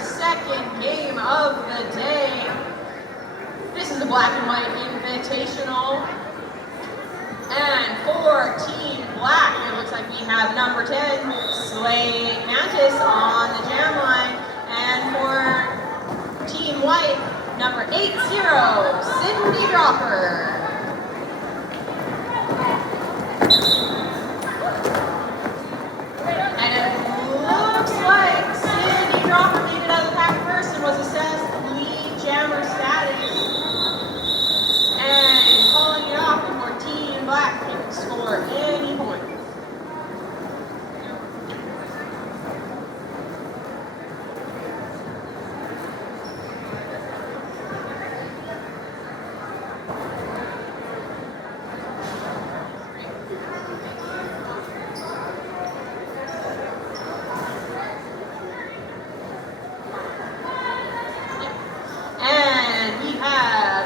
second game of the day. This is the Black and White Invitational. And for Team Black, it looks like we have number 10, Slay Mantis on the jam line. And for Team White, number 80, Cindy Dropper. And it looks like Cindy Dropper made it out of the pack first and was assessed lead jammer status. And calling it off before Team Black can score any points.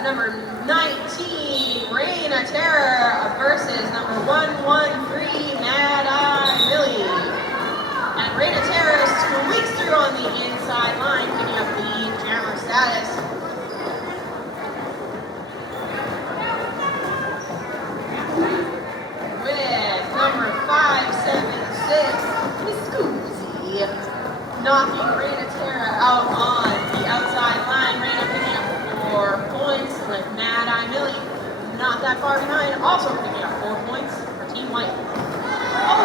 Number 19, Reina Terror versus number 113, Mad Eye Millie. And Reina Terror squeaks through on the inside line, picking up lead jammer status. With number 576, Miss Scoozy, knocking Reina Terror out on the outside line. Reina picking up 4 points with Mad Eye Millie not that far behind, also picking up 4 points for Team White. Oh,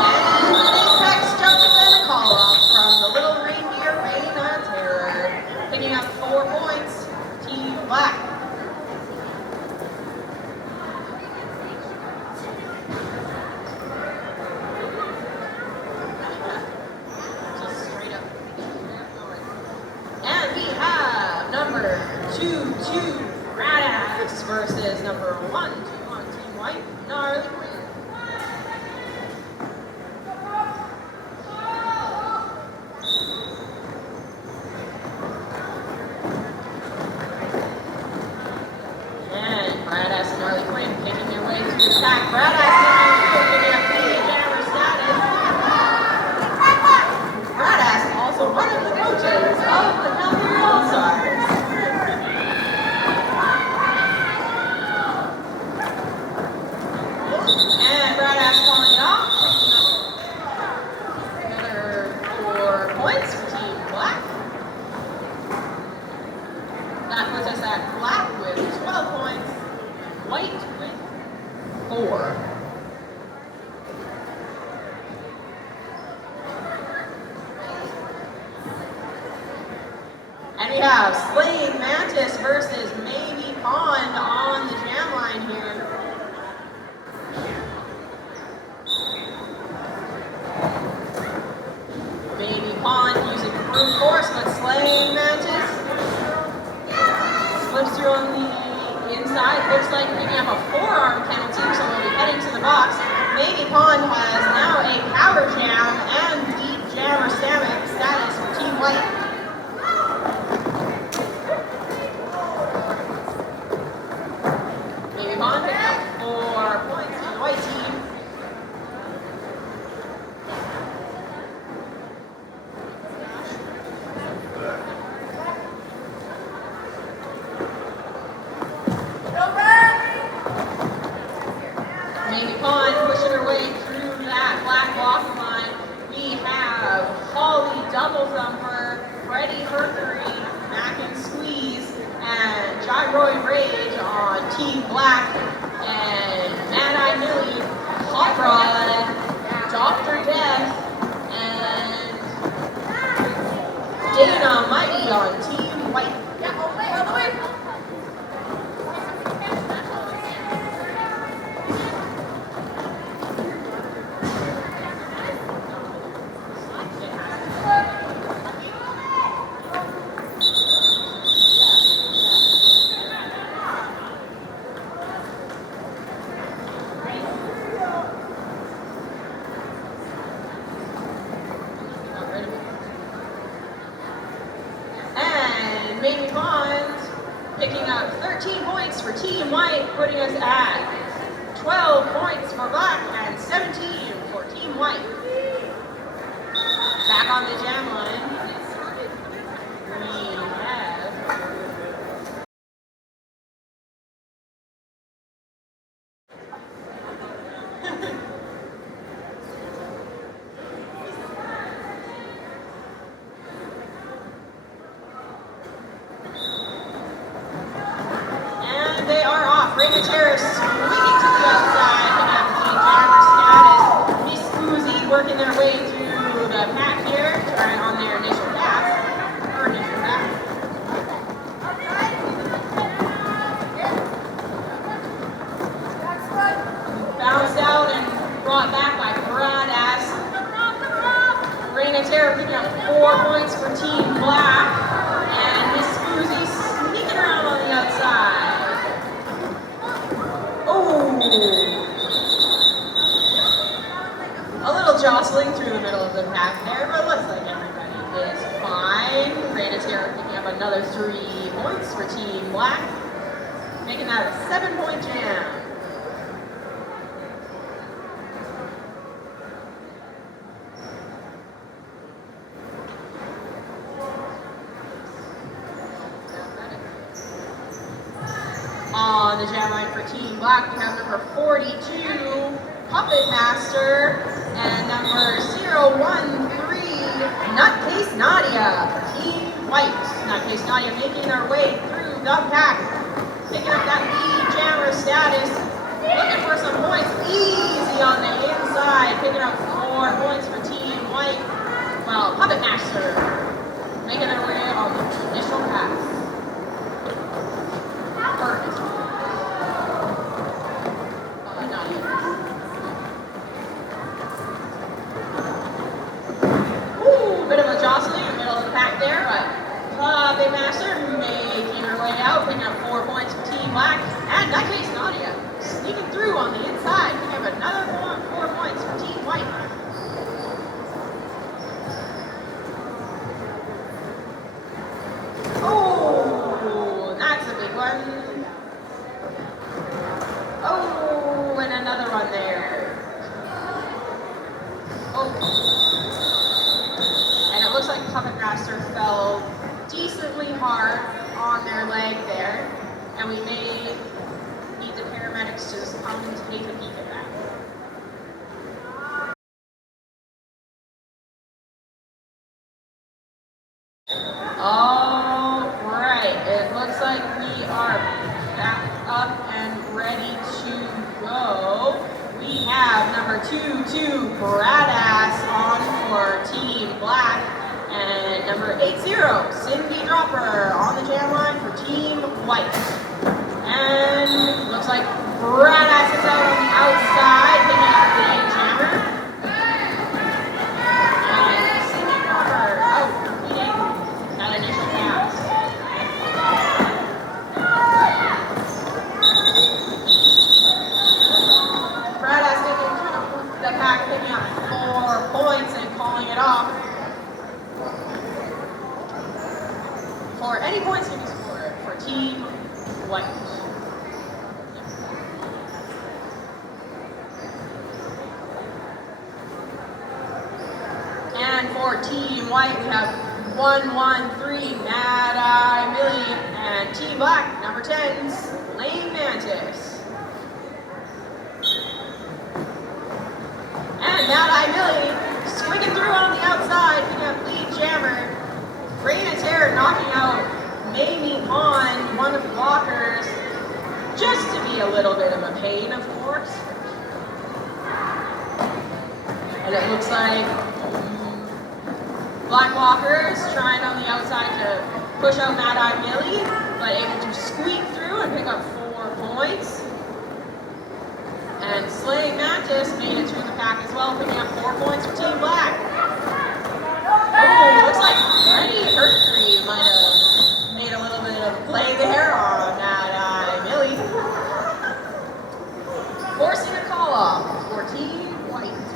and the Apex jump and a call off from the Little Reindeer Reina Terror, picking up 4 points, Team Black. Just straight up. And we have number 2-2 Radax versus number 1-2 on Team White, Gnarly Queen. And Radax and Gnarly Queen picking their way through the pack. Radax picking up the jammer status. Radax also one of the coaches of the Calgary All-Stars. And Radax calling it off, picking up another 4 points for Team Black. That puts us at Black with 12 points, White with 4. And we have Slaying Mantis versus Maybe Pond on the jam line here. Maybe Pond using brute force, but Slaying Mantis slips through on the inside. Looks like picking up a forearm penalty, so we'll be heading to the box. Maybe Pond has now a power jam and lead jammer status for Team White. Maybe Pond picking up 4 points for the White team. Maybe Pond pushing her way through that black walk line. We have Holly Double Thumper, Freddie Mercury, Mac and Squeeze, and Gyroid Rage on Team Black, and Mad Eye Millie, Hot Rod, Dr. Death, and Dana Mighty on Team White. Maybe Pond picking up 13 points for Team White, putting us at 12 points for Black and 17 for Team White. Back on the jam line. Rainatera swinging to the outside, picking up the jammer status. Miss Uzi working their way through the pack here, trying on their initial pass. Bounced out and brought back by Bradass. Rainatera picking up 4 points for Team Black. And Miss Uzi sneaking around on the outside. Oh! A little jostling through the middle of the pack there, but looks like everybody is fine. Rainatera picking up another 3 points for Team Black, making that a 7-point jam. On the jam line for Team Black, we have number 42, Puppet Master, and number 013, Nutcase Nadia for Team White. Nutcase Nadia making her way through the pack, picking up that lead jammer status, looking for some points, easy on the inside, picking up 4 points for Team White, while Puppet Master making her way on the initial pass. Bit of a jostling in the middle of the pack there, but Puppet Master making her way out, picking up 4 points for Team Black, and Nutcase Nadia sneaking through on the inside, picking up another 4 points for Team White. Oh, that's a big one. Oh, and another one there. Oh. Looks like Puppet Master fell decently hard on their leg there, and we may need the paramedics to just come and take a peek at that. All right, it looks like we are back up and ready to go. We have number 22, Bradass on for Team Black. And number 80, Cindy Dropper on the jam line for Team White. And looks like Bradass is out on the outside, picking up the jammer. And Cindy Dropper out, completing that initial pass. Bradass taking the pack, picking up 4 points and calling it off. For any points can be scored for Team White. And for Team White, we have 113, Mad Eye Millie, and Team Black, number 10, Lame Mantis. And Mad Eye Millie swinging through on the outside, picking up lead jammer. Rainatera knocking out Mamie on one of the blockers, just to be a little bit of a pain, of course. And it looks like Black blockers trying on the outside to push out Mad Eye Millie, but able to squeak through and pick up 4 points. And Slaying Mantis made it through the pack as well, picking up 4 points for Team Black. Oh, looks like Freddy Hershey might have made a little bit of a play there on Mad Eye Millie, forcing a call off for Team White.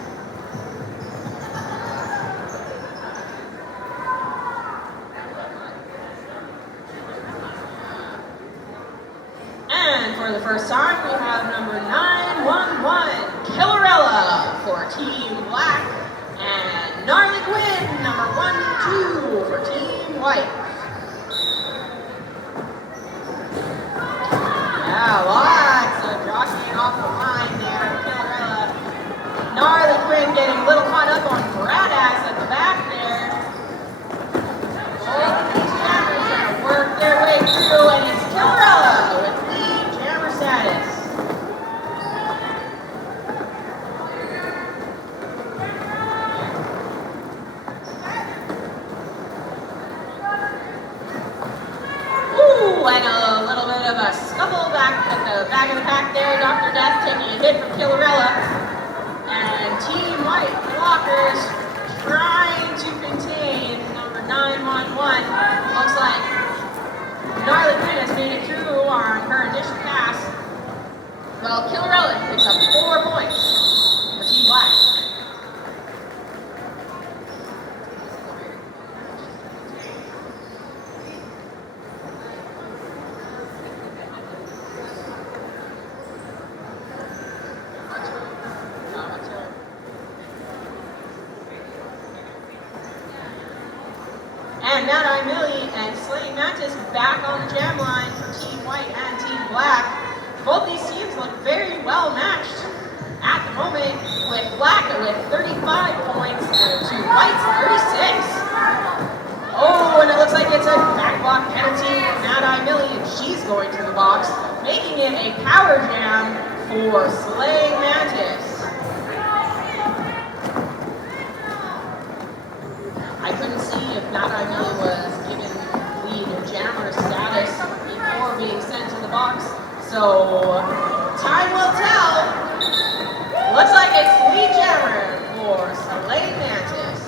And for the first time, we have number 911, Killerella for Team Black, and Gnarly Quinn, number 12 for Team White. Yeah, lots of jockeying off the line there, Killerella. Gnarly Quinn getting a little caught up on Bradass at the back there. Both of these jammers are going to work their way through, and it's Killerella with lead jammer status. and a little bit of a scuffle back at the back of the pack there. Dr. Death taking a hit from Killarella. And Team White blockers trying to contain number 911. Looks like Gnarly Queen has made it through on her initial pass. Well, Killarella picks up 4 points for Team Black. And Mad Eye Millie and Slaying Mantis back on the jam line for Team White and Team Black. Both these teams look very well matched at the moment, with Black with 35 points to White's 36. Oh, and it looks like it's a back block penalty for Mad Eye Millie, and she's going to the box, making it a power jam for Slaying Mantis. I couldn't see if Mad Eye Millie was given lead jammer status before being sent to the box, so time will tell. Looks like it's lead jammer for Slaying Mantis.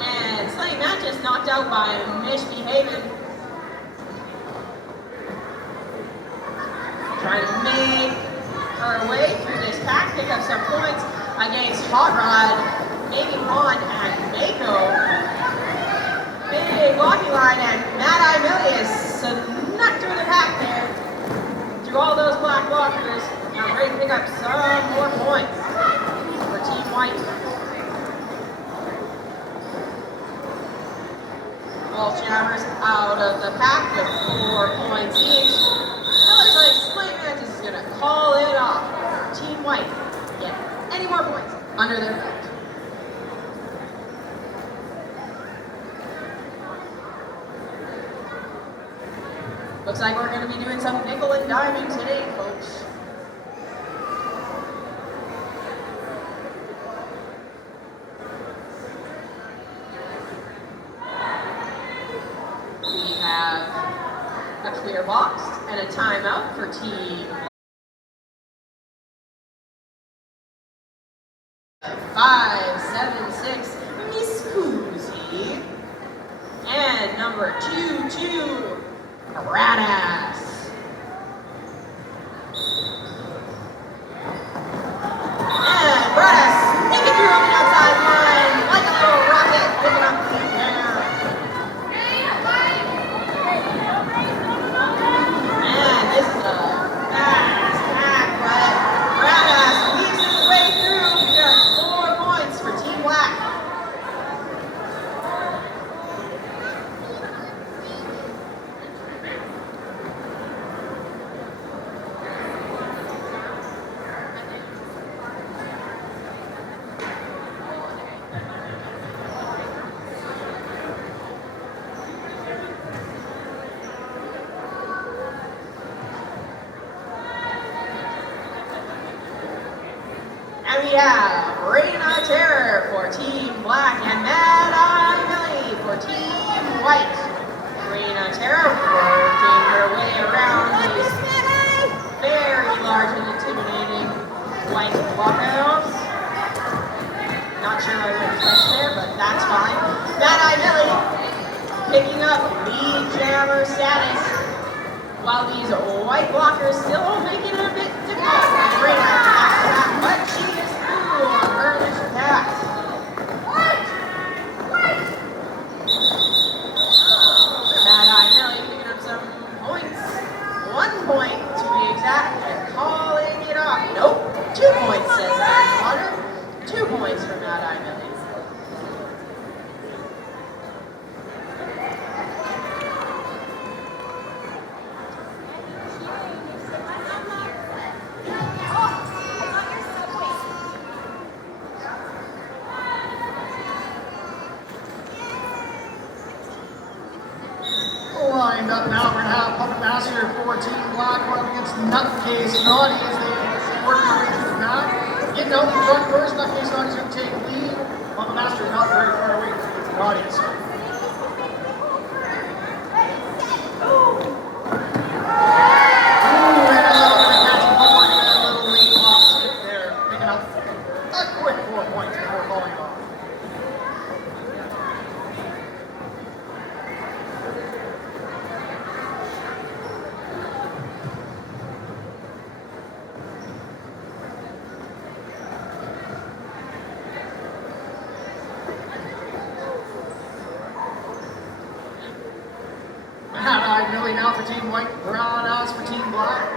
And Slaying Mantis knocked out by Misbehaving. Trying to make her way through this pack, pick up some points against Hot Rod, Megan Pond, and Mako. Big blocking line, and Mad Eye Millie is snuck through the pack there, through all those black blockers. Now ready to pick up some more points for Team White. Both jammers out of the pack with 4 points each. It looks like Slaying Mantis is going to call it off for Team White to get any more points under their belt. Looks like we're going to be doing some nickel and diming today, folks. We have a clear box and a timeout for Team 576, Miss Koozie, and number 22, Radass. And Radass making through on the outside line like a little rocket, picking up the air. And this is a fast pack, but Radass weaves his way through. We got 4 points for Team Black. And we have Rain of Terror for Team Black and Mad Eye Millie for Team White. Rain of Terror working her way around these very large and intimidating white blockouts. Not sure I went fresh there, but that's fine. Mad Eye Millie picking up lead jammer status, while these white blockers still making it a bit difficult for Rain of Terror, but she is through on her initial pass. Mad Eye Millie picking up some points. 1 point to be exact, and calling it off. Nope, 2 points, says Iron Water. 2 points for Mad Eye Millie. Puppet Master for Team Black going against Nutcase Naughty as they work their way through the pack. Getting out in front first, Nutcase Naughty's going to take lead. Puppet Master not very far away from the audience. Millie now for Team White, brown eyes for Team Black.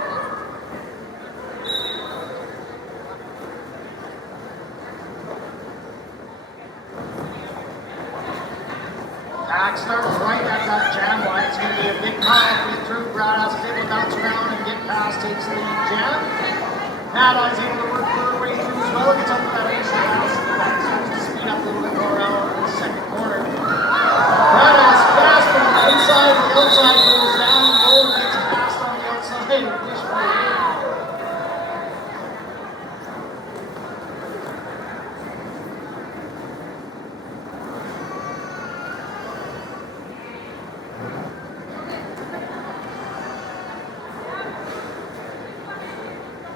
Back starts right at that jam line. It's going to be a big pile to get through. Brown eyes is able to bounce around and get past, takes the lead jam. Mad Eye's able to work her way through as well. Gets up to that initial pass. Starts to speed up a little bit more around the second corner. Brown eyes fast from the inside to the outside goes down. Gold gets passed on the outside.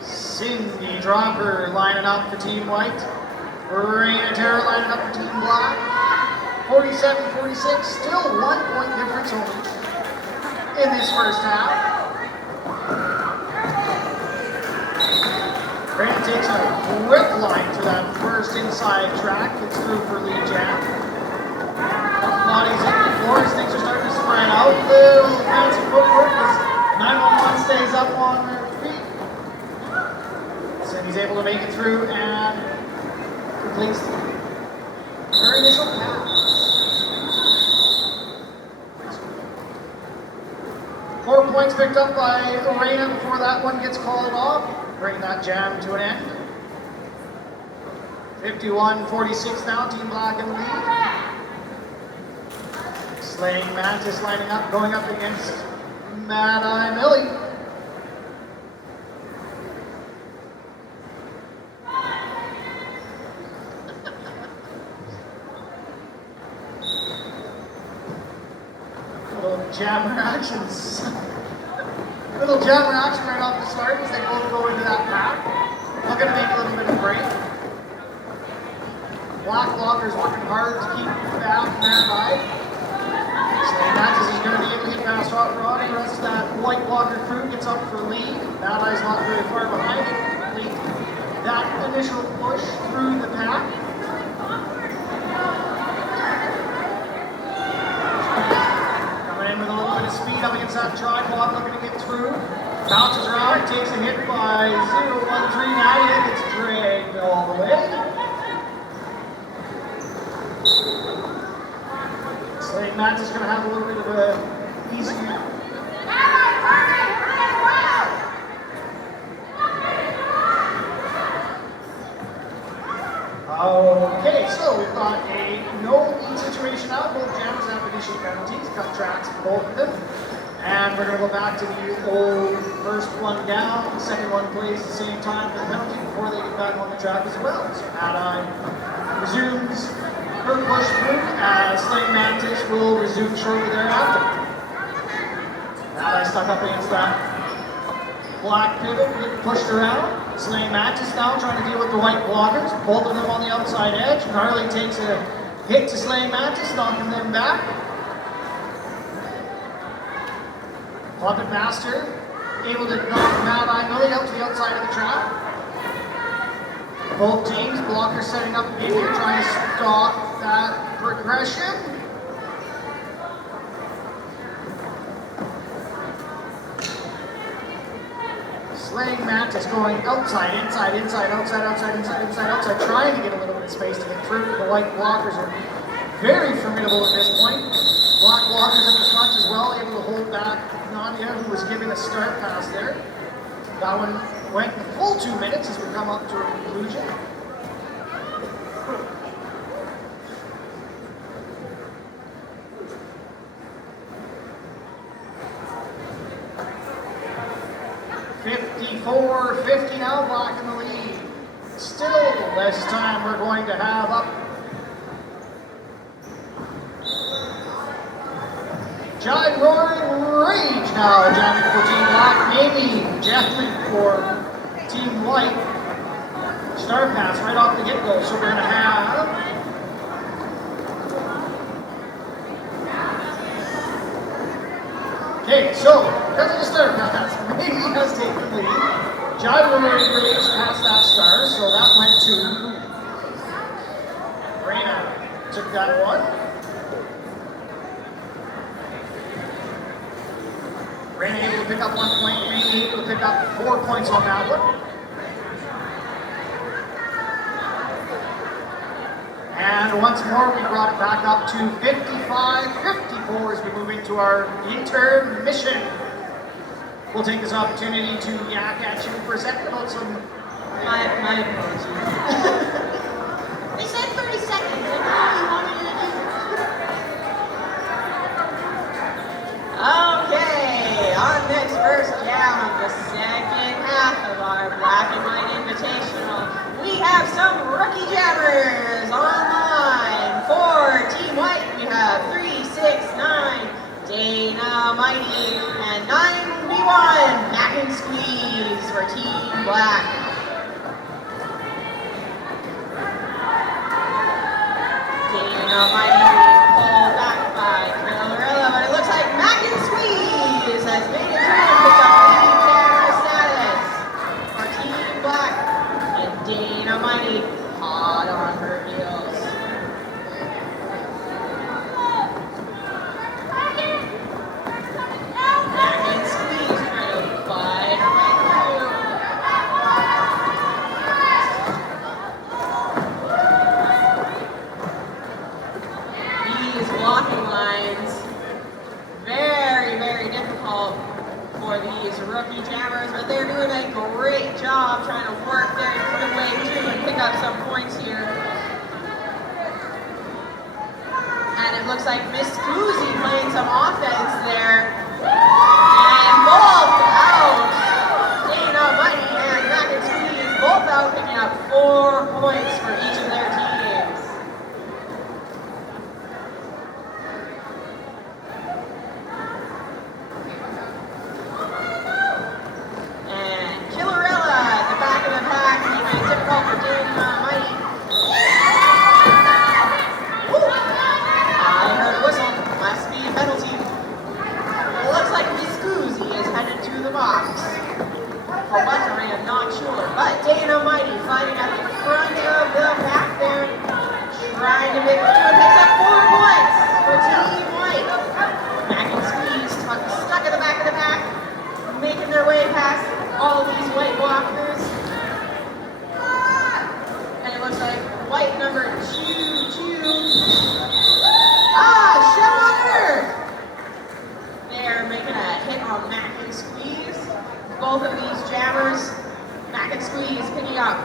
Cindy Dropper lining up for Team White. Raina Terra lining up for Team Black. 47-46, still 1 point difference only in this first half. Raina takes a quick line to that first inside track. Gets through for lead jam. Naughty's in the floor as things are starting to spread out. Little fancy footwork as 911 stays up on her feet. Cindy's able to make it through and completes her initial pass. 4 points picked up by Raina before that one gets called off, bringing that jam to an end. 51-46 now, Team Black in the lead. Slaying Mantis lining up, going up against Mad Eye Millie. Jammer actions. Little jammer action right off the start as they both go into that pack. Looking to make a little bit of break. Black blockers working hard to keep back Mad Eye. Slaying Mantis is going to be able to get past Hot Rod. The rest of that white blocker crew gets up for lead. Mad Eye's not very far behind it. Complete that initial push through the pack. Speed up against that tripod, looking to get through. Bounces around, takes a hit by 0-1-3. Nadia gets dragged all the way. Slaying Mantis is going to have a little bit of a easy. Okay, so we've got a no lead situation out. Both jammers have initial penalties, cut tracks for both of them. And we're going to go back to the old first one down. The second one plays at the same time for the penalty before they get back on the track as well. So Mad Eye resumes her push through as Slaying Mantis will resume shortly thereafter. Mad Eye stuck up against that black pivot, getting pushed around. Slaying Mantis now trying to deal with the white blockers, both of them on the outside edge. Gnarly takes a hit to Slaying Mantis, knocking them back. Puppet Master able to knock Mad Eye Millie out to the outside of the track. Both teams, blockers setting up again here, trying to stop that progression. Slaying Mantis going outside, inside, inside, outside, outside, inside, inside, outside, trying to get a little bit of space to get through. The white blockers are very formidable at this point. Black blockers at the front as well, able to hold back Nadia, who was giving a start pass there. That one went the full 2 minutes as we come up to a conclusion. 54-50 now, Black in the lead. Still, this time we're going to have up Giant Roaring Rage now, jamming for Team Black. Maybe Jeffman for Team White. Star pass right off the get-go. So we're going to have okay, so because of the star pass, maybe has taken the lead. Giant Roaring Rage passed that star, so that went to Reina. Took that one. Reina able to pick up 1 point. Reina able to pick up 4 points on that one. And once more, we brought it back up to 55-54 as we move into our intermission. We'll take this opportunity to yak at you for a second about some... My apologies. They said 30 seconds. That's all you wanted to do. Okay, on this first jam of the second half of our Black and White Invitational, we have some rookie jammers on the line. For Team White, we have 369 Dana Mighty and 9v1 Mac and Squeeze for Team Black. Dana Mighty pulled back by Killarilla, but it looks like Mac and Squeeze has made it through and picked up lead camera status for Team Black. And Dana Mighty hot on her heels. Mac and Squeeze trying to fight her way through. These blocking lines, very, very difficult for these rookie jammers, but they're doing a great job trying to work their way through and pick up some points here. And it looks like Miss Koozie playing some offense there. And both out. Dana Mighty and Mac and Squeeze both out, picking up 4 points for each of their teams. And Killarilla at the back of the pack, making it difficult for Dana Mighty. Woo! I heard a whistle. Must be a penalty. Looks like Miss Koozie is headed to the box. For what, I am not sure. But Dana Mighty fighting at the front of the pack there, trying to make it through and picks up 4 points for Team White. Mac and Squeeze stuck at the back of the pack, making their way past all these white blockers. And it looks like white number 2-2. Shut on her! They're making a hit on Mac and Squeeze. Both of these jammers, Mac and Squeeze picking up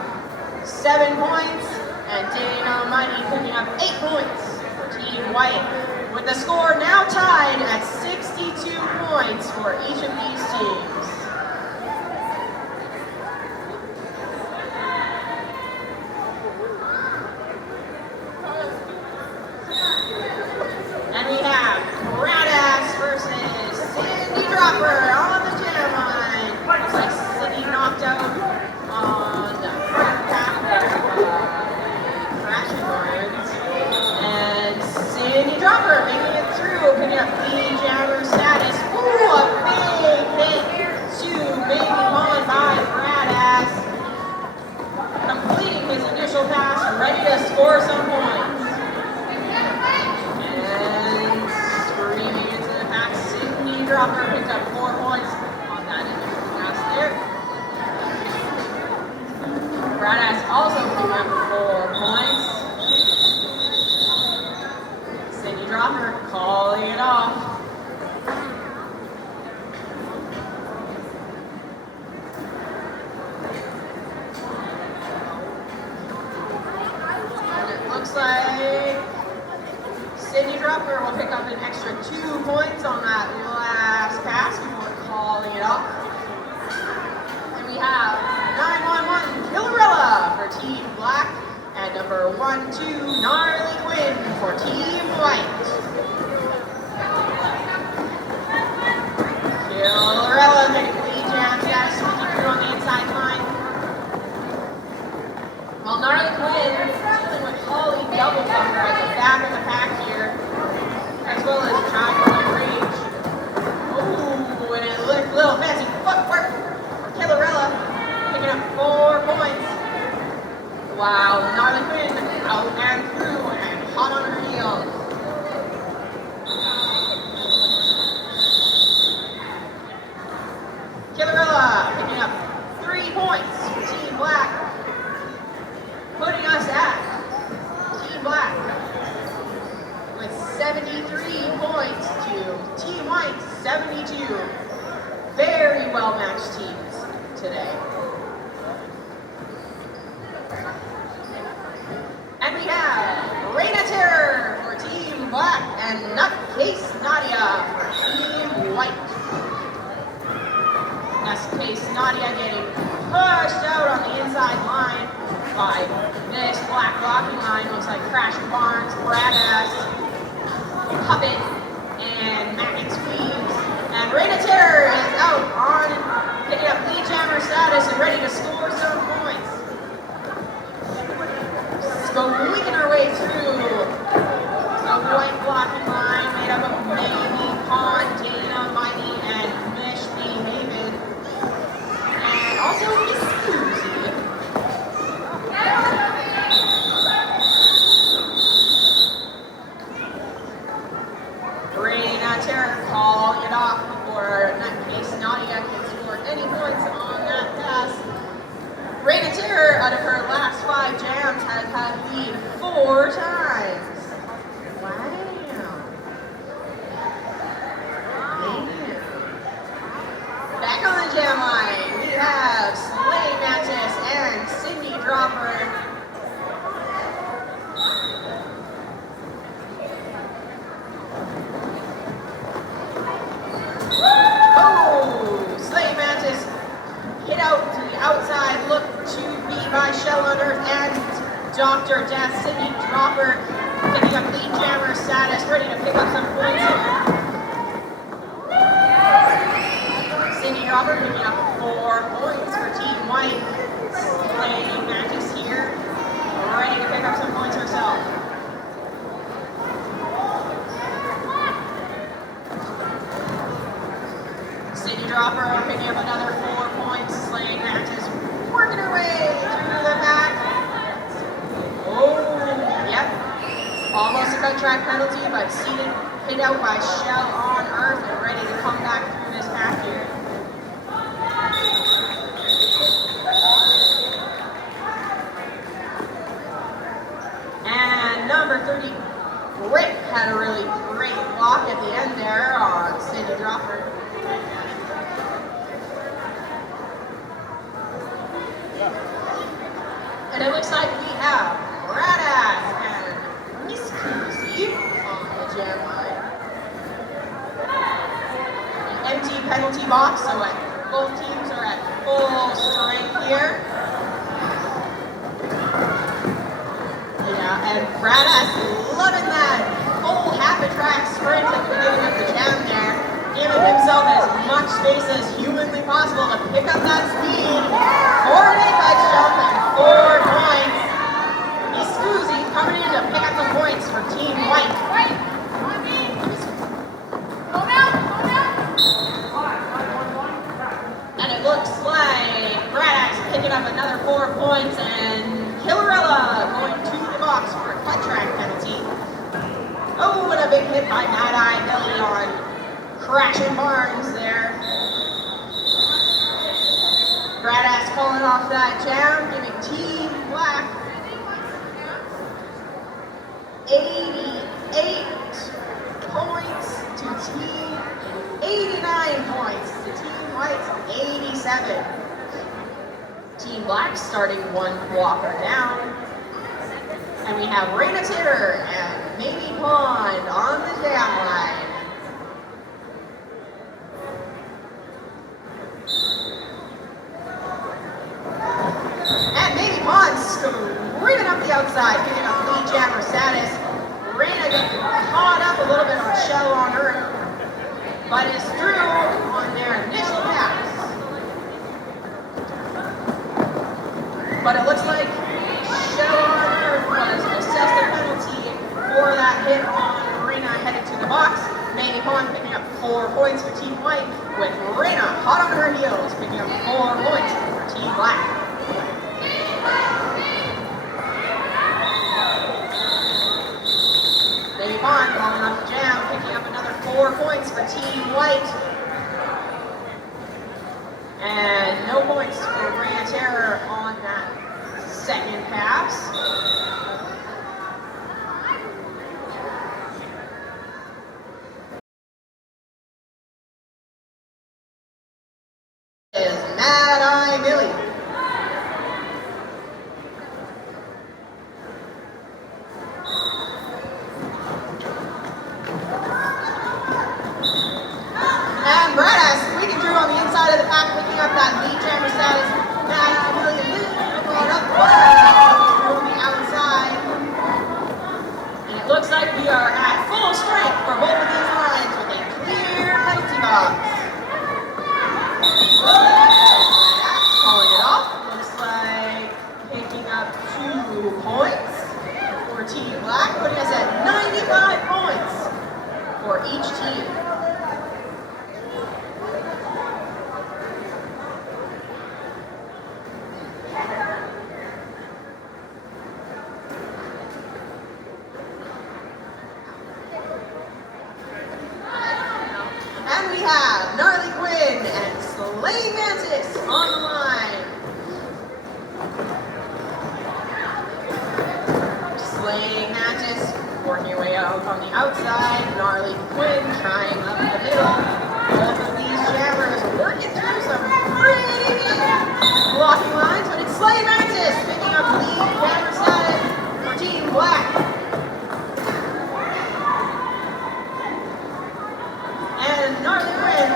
7 points, and Dana Mighty picking up 8 points for Team White, with the score now tied at 62 points for each of these teams. And we have Bradass versus Sandy Dropper on the jam line. Looks like Cindy knocked out on the front pack crashing boards. And Sandy Dropper making it through, picking up lead jammer status. Ooh, a big hit to Baby Mom by Bradass, completing his initial pass, ready to score some points. Dropper picked up 4 points on that initial pass there. Bradass also picked up 4 points. Cindy Dropper calling it off. And it looks like Cindy Dropper will pick up an extra 2 points on that last pass before calling it off. number 1-2, Gnarly Quinn for Team White. Killarella getting lead jam status, sneaking through on the inside line. While Gnarly Quinn dealing with Holly Double Thunder at the back of the pack here, as well as John Rage. Ooh, and a little fancy footwork for Killarella, picking up 4 points. Wow, Gnarly Quinn out and through and hot on her heels. Killarella picking up 3 points for Team Black, putting us at Team Black with 73 points to Team White 72. Very well matched teams today. And we have Reina Terror for Team Black and Nutcase Nadia for Team White. Nutcase Nadia getting pushed out on the inside line by this black blocking line. Looks like Crash Barnes, Bradass, Puppet, and Mac and Squeeze. And Reina Terror is out on picking up lead jammer status and ready to score some points. Squeaking our way through the white blocking line made up of Maybe, Pond, Dana, Mighty, and Mish Haven. And also Miss Susie. Reina Terror calling it off before Nutcase Nadia can score any points on that pass. Reina Terror, out of her last 5 jams, has had lead 4 times. Wow. Man. Back on the jam line, we have Slay Mantis and Cindy Dropper. Oh, Slay Mantis hit out to the outside, look to be by Shell on Earth and Dr. Death. Cindy Dropper picking up lead jammer status, ready to pick up some points here. Cindy Dropper picking up 4 points for Team White. Slay Mantis here, ready to pick up some points herself. Cindy Dropper picking up another 4 points. Slay Mantis working her way through the pack. Oh, yep. Almost a cut track penalty, but seated, hit out by Shell on Earth and ready to come back through this pack here. And number 30, Rick had a really great block at the end there on Cindy Dropper. And it looks like we have Bradass and Miss Susie on the jam line. An empty penalty box, so both teams are at full strength here. Yeah, and Bradass loving that full half-a-track sprint at the beginning of the jam there, giving himself as much space as humanly possible to pick up that speed. 4-8 by jump and 4 points. Miss Susie coming in to pick up the points for Team White. And it looks like Bradass picking up another 4 points and Killarella going to the box for a cut track penalty. Oh, and a big hit by Mad Eye Billy on Crashing Barnes there. Bradass calling off that jam, giving Team Black 88 points to Team 89 points to Team White's 87. Team Black starting 1 blocker down. And we have Reina Terror and Maybe Pond on the jam line. And Maybe Pond bringing up the outside, picking up lead jammer status. Reina got caught up a little bit on shell on her, but is through on their initial pass. But it looks like shell on her was assessed a penalty for that hit on Reina headed to the box. Manny Pond picking up 4 points for Team White, with Reina hot on her heels, picking up 4 points for Team Black. Manny Pond calling up the jam, picking up another 4 points for Team White. And no points for Reina Terror on that second pass. Is Mad Eye Millie. And Bradass squeaking through on the inside of the pack, picking up that lead jammer status. Mad Eye Millie going up through the outside. And it looks like we are at full strength for both of these lines with a clear penalty box. Calling it off. Looks like picking up 2 points for Team Black, putting us at 95 points for each team. And we have Gnarly Quinn and Slaying Mantis on the line. Slaying Mantis working her way out on the outside. Gnarly Quinn trying up the middle. Both of these jammers working through some pretty blocking lines, but it's Slaying Mantis picking up lead jammer status for Team Black. And Gnarly Quinn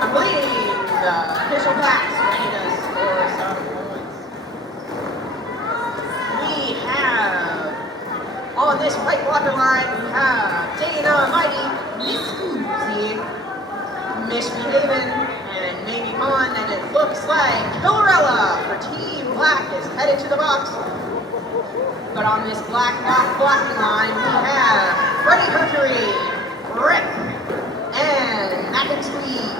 completing the official pass, ready to score some points. We have, on this white blocker line, we have Dana Mighty, Miss Scoozy, Misbehavin', and Mamie Pond, and it looks like Killarella for Team Black is headed to the box. But on this black blocking line, we have Freddie Mercury, Rick, and Mac and Squeeze.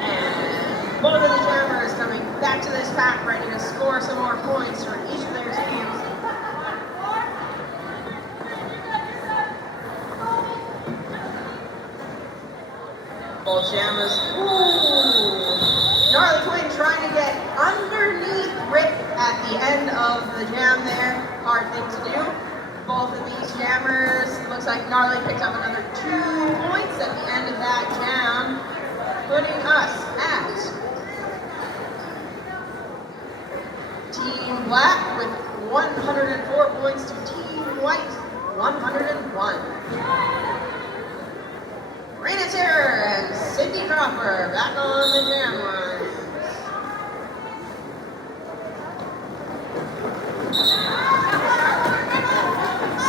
And both of the jammers coming back to this pack, ready to score some more points for each of their teams. Both jammers. Ooh! Gnarly Quinn trying to get underneath Rick at the end of the jam there. Hard thing to do. Both of these jammers, looks like Gnarly picked up another 2 points at the end of that jam, putting us at Team Black with 104 points to Team White 101. Reina Terror and Cindy Dropper back on the jam line.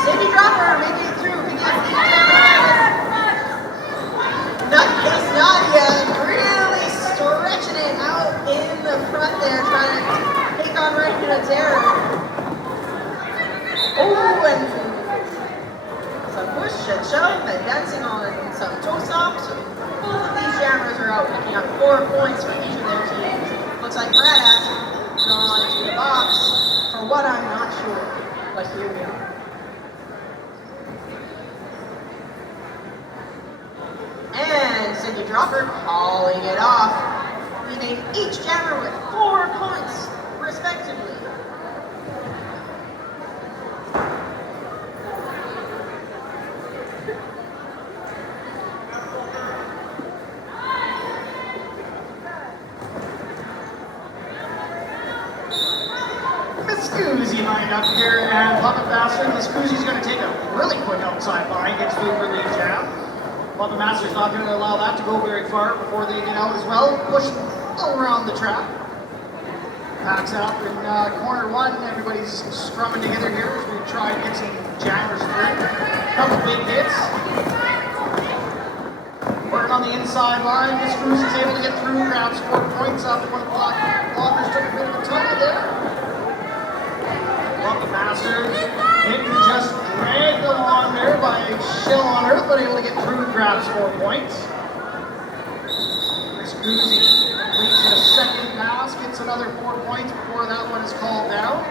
Cindy Dropper making it through, picking up the jam line. Nutcase Nadia really stretching it out in the front there, trying to take on Reina Terror. Oh, and some push and shove and dancing on some toe stops. Both of these jammers are out picking up 4 points for each of their teams. Looks like Bradass gone to the box for what I'm not sure, but here we are. And Cindy Dropper calling it off, leaving each jammer with 4 points respectively. Scoozy lined up here and pop it faster. The Scoozy's going to take a really quick outside line, gets through for lead jam. But the Master's not going to allow that to go very far before they get out as well. Pushing around the track. Packs up in corner one. Everybody's scrumming together here as we try and get some jammers through. Couple big hits. Working on the inside line. This Cruz is able to get through, grabs 4 points up. One of the blockers took a bit of a tumble there. Well, the Masters didn't just drag along there by Shell on Earth, but able to get through, grabs 4 points. This Cruzy completes a second pass, gets another 4 points before that one is called down.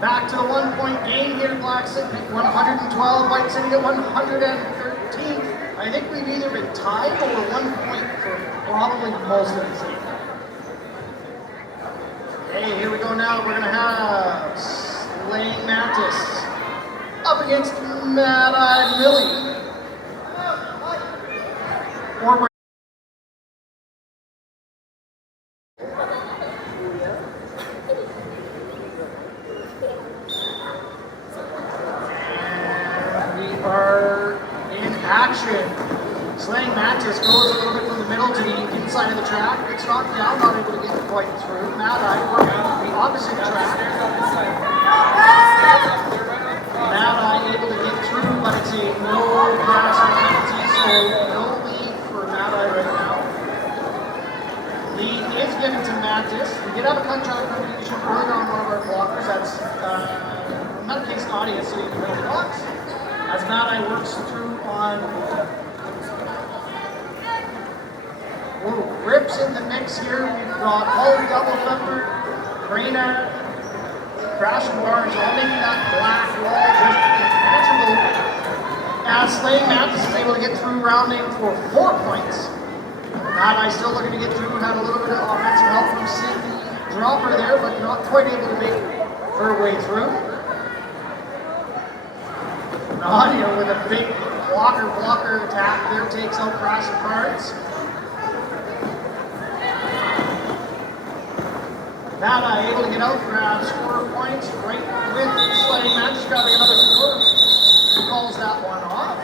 Back to the 1 point game here, Black City at 112, White City at 113. I think we've either been tied or 1 point for probably most of the team. Okay, here we go now. We're going to have Slaying Mantis up against Mad Eye Millie. Forward. And we are in action. Slaying Mantis goes a little bit from the middle to the inside of the track. Gets knocked down, not able to get quite through. Mad Eye working the opposite track. Mad Eye able to get through, but it's a no pass penalty, so no lead for Mad Eye right now. Lead is given to Mantis. We did have a cut track contribution earlier on one of our blockers. That's in that case audience sitting in the middle of the box. As Mad Eye works through on Rips in the mix here. We've got Holly Double Pepper, Greener, Crash and Barnes all making that black wall just impenetrable. As Slaying Mantis is able to get through, rounding for 4 points. Mad Eye still looking to get through, had a little bit of offensive help from Sydney Dropper there, but not quite able to make her way through. Nadia with a big blocker attack there takes out Crash and Barnes. Mad Eye able to get out, grabs 4 points, right with Slaying Mantis, grabbing another 4. Calls that one off.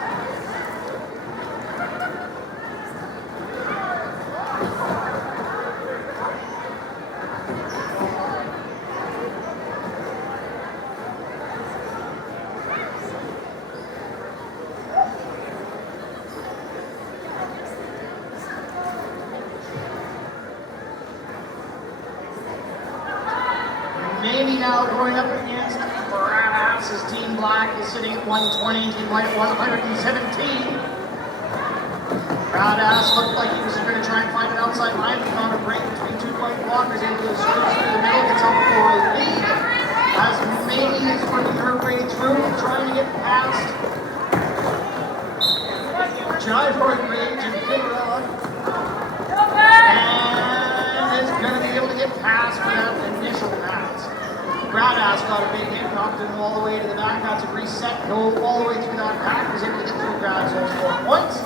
Maybe now going up against Bradash's Team Black is sitting at 120, Team White at 117. Bradash looked like he was going to try and find an outside line, but found a break between 2 white blockers, able to switch through the middle, gets out for a lead. As Mamie is working her way through, trying to get past Gyroid Rage and Kidron. And is going to be able to get past for that initial pass. Bradash got a big hit, knocked him all the way to the back, had to reset, go all the way through that pack, was able to get through, grabs those 4 points.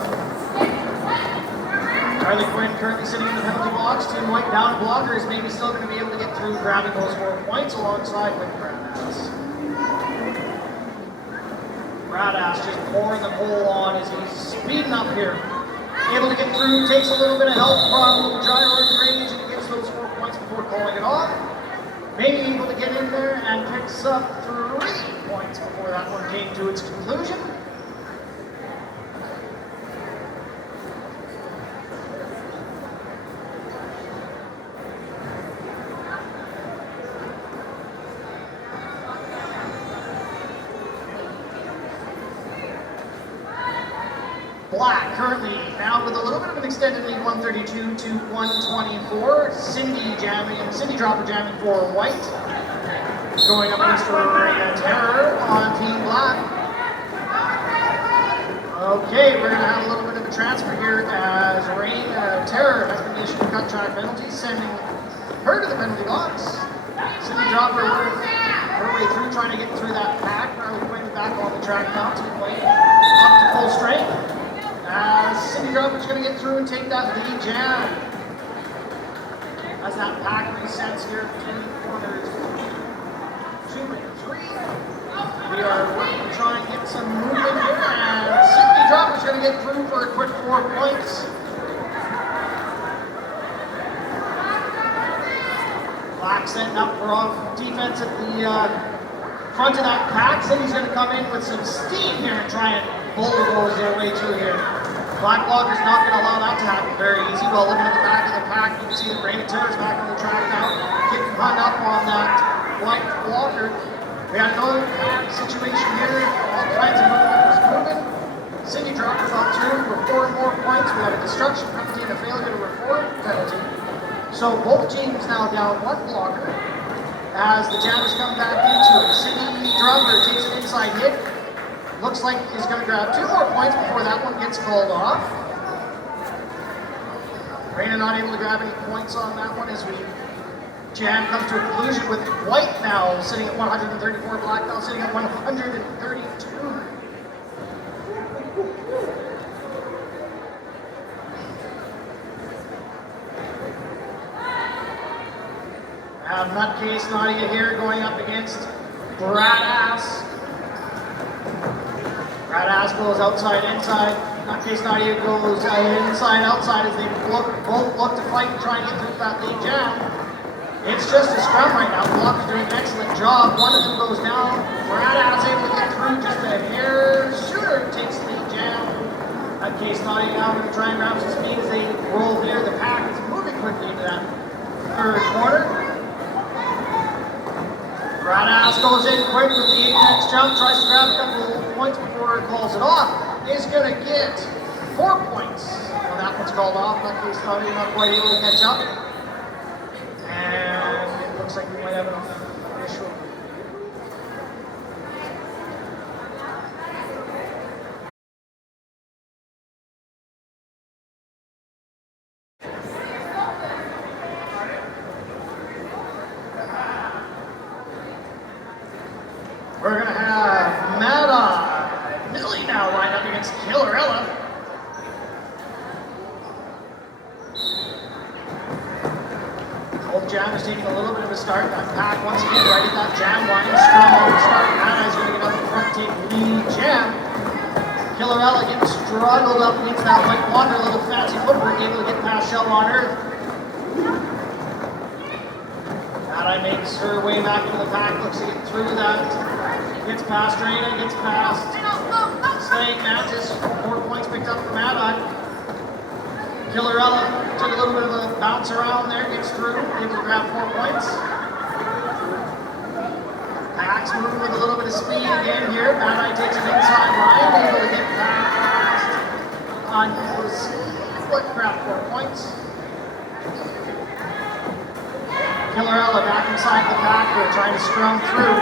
Charlie Quinn currently sitting in the penalty box. Team White down blockers, maybe still going to be able to get through, grabbing those 4 points alongside with Bradash. Bradash just pouring the pole on as he's speeding up here. Able to get through, takes a little bit of help from Gyroid Rage, and he gets those 4 points before calling it off. Maybe able to get in there and picks up 3 points before that one came to its conclusion. Black currently now with a little bit of an extended lead, 132 to 124. Cindy Dropper jamming for White. Going up against Raina Terror on Team Black. Okay, we're going to have a little bit of a transfer here as Raina Terror has been issued a cut track penalty, sending her to the penalty box. Cindy Dropper working her way through, trying to get through that pack. Riley Quinn back on the track now to White up to full strength. Cindy Dropper's going to get through and take that lead jam. As that pack resets here between corners 2 and 3. We are working to try and get some movement here, and Sydney Dropper's going to get through for a quick 4 points. Black setting up for off defense at the front of that pack. Sydney's going to come in with some steam here and try and bulldoze their way through here. Black Blocker's not going to allow that to happen very easy. Well, looking at the back of the pack, you can see that Raina Terra's back on the track now, getting hung up on that White Blocker. We got another situation here, all kinds of movement was moving. Sydney Dropper got through for 4 more points. We have a destruction penalty and a failure to reform penalty. So both teams now down 1 blocker as the Jammers come back into it. Sydney Dropper takes an inside hit. Looks like he's going to grab 2 more points before that one gets called off. Raina not able to grab any points on that one as we Jam comes to a conclusion with White now sitting at 134, Black now sitting at 132. Nutcase Nadia here going up against Bradass. Bradass goes outside, inside. Nutcase Nadia goes inside, outside as they both look to fight and try and get through that lead jam. It's just a scrum right now. Block is doing an excellent job. One of them goes down. Bradass able to get through just a hair. Shooter takes the lead jam. Nutcase Nadia now going to try and grab some speed as they roll near the pack. It's moving quickly into that third corner. Bradass goes in quick with the apex jump, tries to grab a couple points before it calls it off. Is going to get 4 points when that one's called off. Nutcase Nadia not quite able to catch up. And it looks like we might have an official. We're going to have Mada Millie now lined up against Killerella. Both Jammers taking a little bit of a start. That pack once again right at that jam line. Scrum on the start. Mada's going to get up in front, take the lead jam. Killerella getting struggled up against that White Blocker. A little fancy footwork, able to get past Shell on Earth. Mada makes her way back into the pack, looks to get through that. Gets past Raina, gets past Slaying Mantis. 4 points picked up for Mada. Killerella took a little bit of a bounce around there, gets through, able to grab 4 points. Pack's moving with a little bit of speed again here. Mada takes an inside line, able to get past on foot, grab 4 points. Killerella back inside the pack, we're trying to scrum through.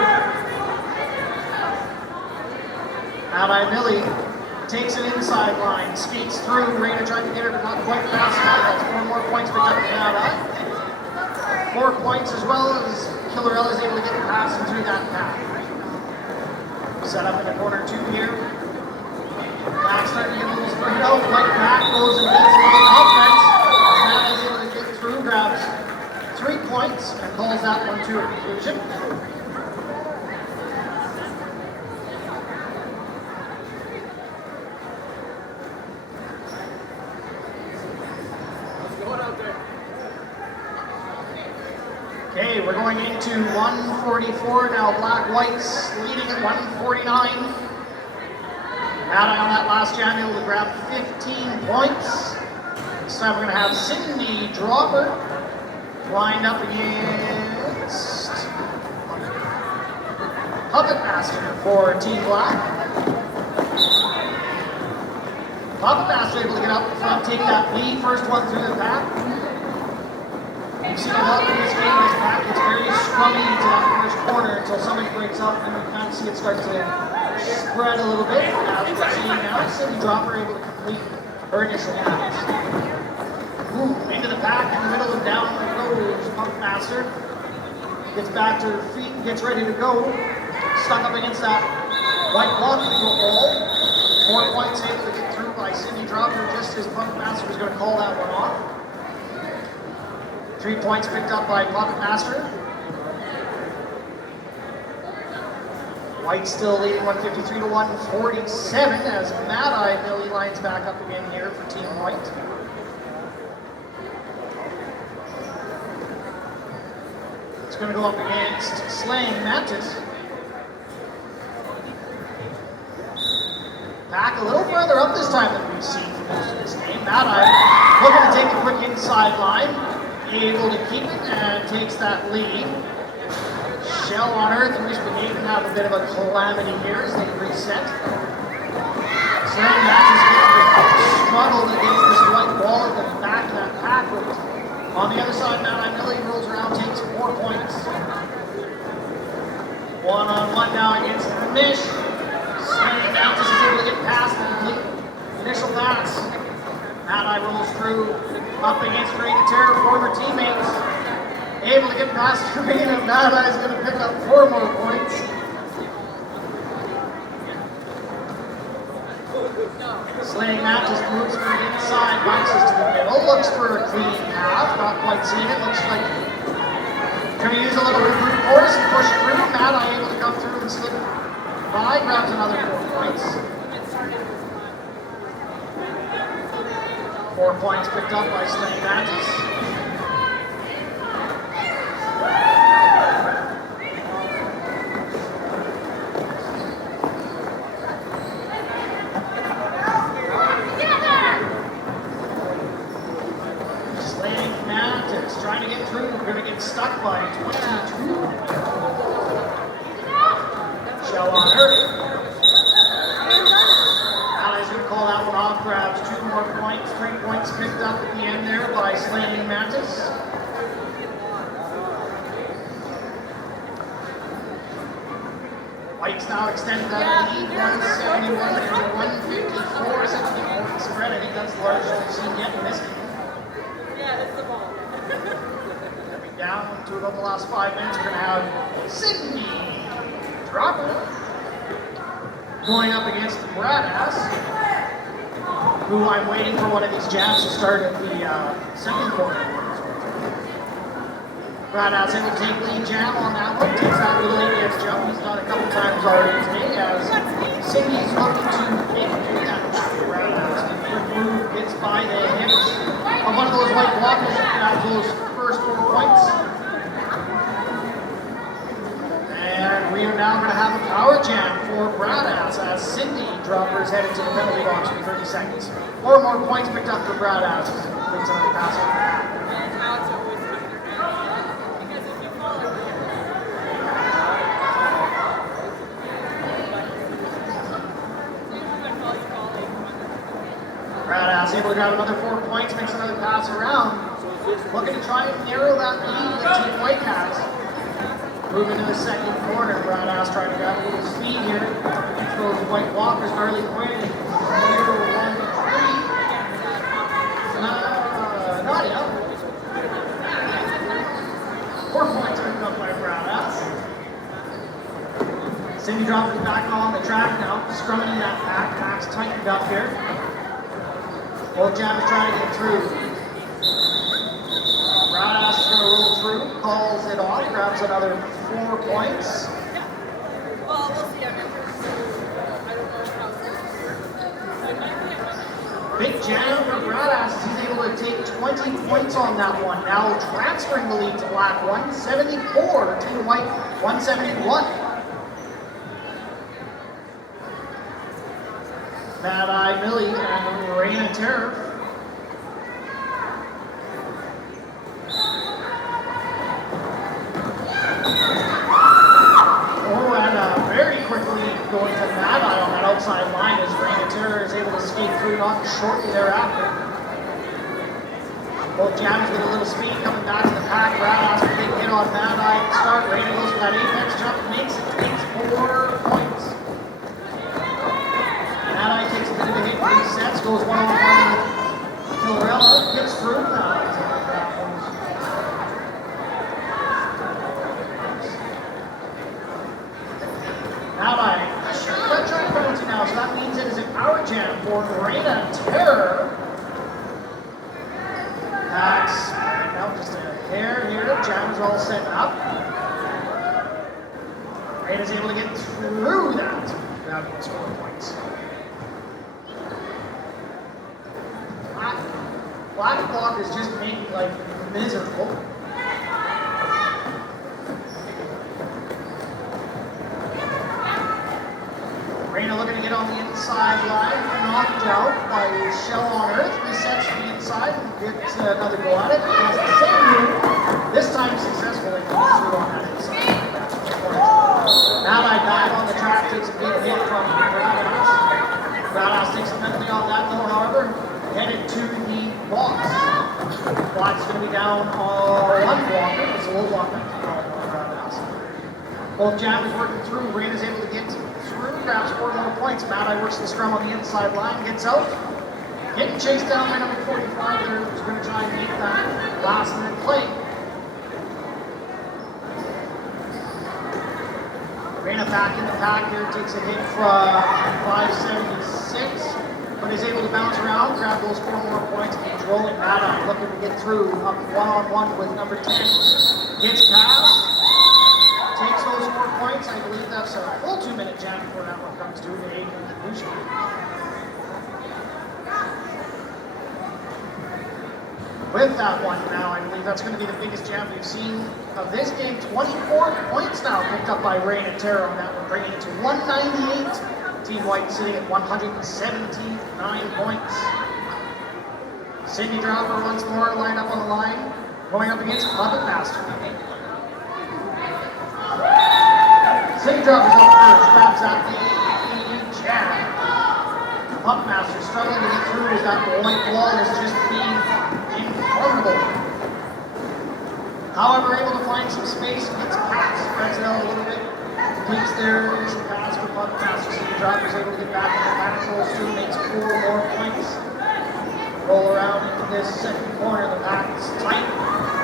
Mada Millie takes an inside line, skates through. Raina trying to get her, but not quite fast enough. That's 4 more points picked up for Mada. 4 points as well as Killerella is able to get past and through that pack. Set up in the corner 2 here. Back starting to get a little spread out. White back goes and gets a little offense. Mada is able to get through, grabs 3 points and calls that one to a conclusion. Okay, we're going into 144 now. Black Whites leading at 149. Mada on that last jam able to grab 15 points. This time we're going to have Sydney Dropper lined up against Puppet Master for Team Black. Puppet Master able to get up front, take that lead, first one through the pack. You've seen a lot in this game, this pack gets very scrummy into that first corner until somebody breaks up and we kind of see it start to spread a little bit. As we're seeing now, Sydney Dropper able to complete her initial pass. Ooh, into the pack, in the middle and down goes Pump Master. Gets back to her feet and gets ready to go. Stuck up against that White Blocker wall. 4 points able to get through by Sydney Dropper just as Pump Master was going to call that one off. 3 points picked up by Puppet Master. White still leading 153 to 147 as Mad Eye Millie lines back up again here for Team White. It's going to go up against Slaying Mantis. Back a little further up this time than we've seen for most of this game. Mad Eye looking to take a quick inside line, able to keep it and takes that lead. Shell on Earth and Reach Brigade can have a bit of a calamity here as they reset. Slaying Mantis struggled against this white wall at the back of that pack. On the other side, Mad Eye Millie rolls around, takes 4 points. One-on-one now against Mish. Slaying Mantis is able to get past the initial pass. Mad Eye rolls through, up against Reign of Terror, former teammates. Able to get past Arena. Mad Eye is going to pick up 4 more points. Slaying Mantis moves from the inside, bounces to the middle, looks for a clean path, not quite seeing it, looks like going to use a little brute force and push through. Mad Eye able to come through and slip by, grabs another 4 points. 4 points picked up by Slaying Mantis. Trying to get through, we're going to get stuck by 22. Shell on her. Ally's going to call that one off, grabs 2 more points, 3 points picked up at the end there by Slaying Mantis. White's now extended that lead, 171 to 154, 74 point spread. I think that's the largest we've seen yet in this game. Yeah, that's the ball. Down to about the last 5 minutes, we're going to have Sydney Dropper going up against Bradass, who I'm waiting for one of these jabs to start at the second quarter. Bradass able to take lead jab on that one, takes that little ABS jump. He's done a couple times already today as Sydney's looking to make that Bradass. Quick move, gets by the hips of one of those white blockers and grabs those first 4 points. And we are now going to have a power jam for Bradass as Sydney Dropper's headed to the penalty box for 30 seconds. 4 more points picked up for Bradass. Brings another pass on the back. Bradass able to grab another 4 points, makes another pass around. Looking to try and narrow that lead that Team White has. Moving to the second corner, Bradass trying to grab a little speed here. Those white walkers, Harley Quinn, 0-1-3. Not yet. 4 points picked up by Bradass. Cindy dropping back on the track now, scrumming in that pack. Pack's tightened up here. Both jams trying to get through. Bradass is going to roll through, calls it off, grabs another 4 points. Well, we'll see. Big jam for Bradass as he's able to take 20 points on that one. Now transferring the lead to Black, 174, Team White, 171. Mad Eye Millie and Reign of Terror. Very quickly going to Mad Eye on that outside line as Reign of Terror is able to skate through not shortly thereafter. Both jams get a little speed coming back to the pack. Bradass with a big hit on Mad Eye at the start. Reign goes for that apex jump, makes it, takes 4 points. Mad Eye takes a bit of a hit, resets, goes 1-on-1 with Killarella, gets through now. Mad Eye, red track penalty now, so that means it is a power jam for Reign of Terror. That's now just a hair here, jams all set up. Rain is able to get through that. Grab those 4 points. Black block is just making life miserable. Reina looking to get on the inside line, knocked out by Shell on Earth, resets to the inside and gets another go at it. Has the same move, this time successfully comes through on that inside. Mali dive on the track, takes a big hit from Bradass. Bradass takes a penalty on that though, however, headed to the box. Block's going to be down on one blocker, it's a low blocker on Bradass. Both jammers working through, Reina's able to get through, grabs 4 more points. Mali works the scrum on the inside line, gets out. Getting chased down by number 45 there, who's going to try and make that last minute play. Reina back in the pack here, takes a hit from 576, but is able to bounce around, grab those 4 more points, keeps rolling. Mali looking to get through, up one-on-one with number 10. Gets past. Takes those 4 points. I believe that's a full 2-minute jam before that one comes to a conclusion. With that one now, I believe that's going to be the biggest jam we've seen of this game. 24 points now picked up by Rain and Terra on that one, bringing it to 198. Team White sitting at 179 points. Cindy Dropper once more lined up on the line, going up against Puppet Master. Cindy Dropper's up first, grabs out the jab. Puppet Master struggling to get through as that white wall is just being formidable. However, able to find some space, gets past, spreads it out a little bit, takes their initial pass for Puppet Master. Cindy Dropper's able to get back in the panic rolls too, makes 4 more points. Roll around into this second corner, the back is tight.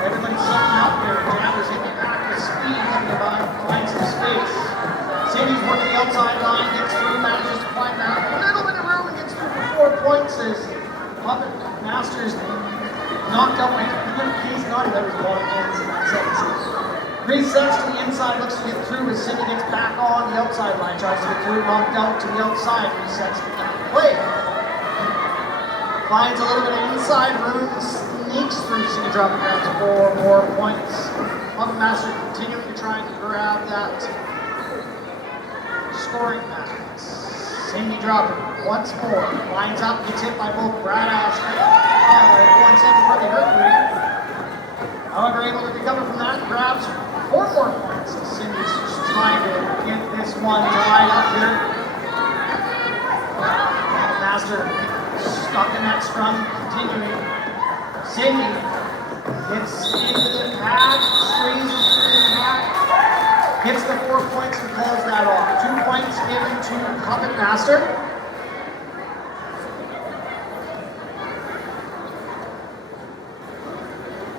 Everybody's sucking up there. Jammers in the back with speed, looking to find some space. Cindy's working the outside line, gets through, manages to find that a little bit of room and gets through for 4 points as Puppet Master's knocked out by he's not even his ball hands in that sense. Resets to the inside, looks to get through as Cindy gets back on the outside line, tries to get through, knocked out to the outside, resets to the play. Finds a little bit of inside room, sneaks through, Cindy Dropper grabs 4 more points. Puppet Master continuing to try and grab that scoring pass. Cindy Dropper once more, lines up, gets hit by both Bradass and 170 for the hurt. However, able to recover from that, grabs 4 more points. Cindy's just trying to get this one tied up here. Master stuck in that scrum, continuing. Cindy gets into the pack, squeezes through the pack, gets the 4 points and calls that off. 2 points given to Puppet Master.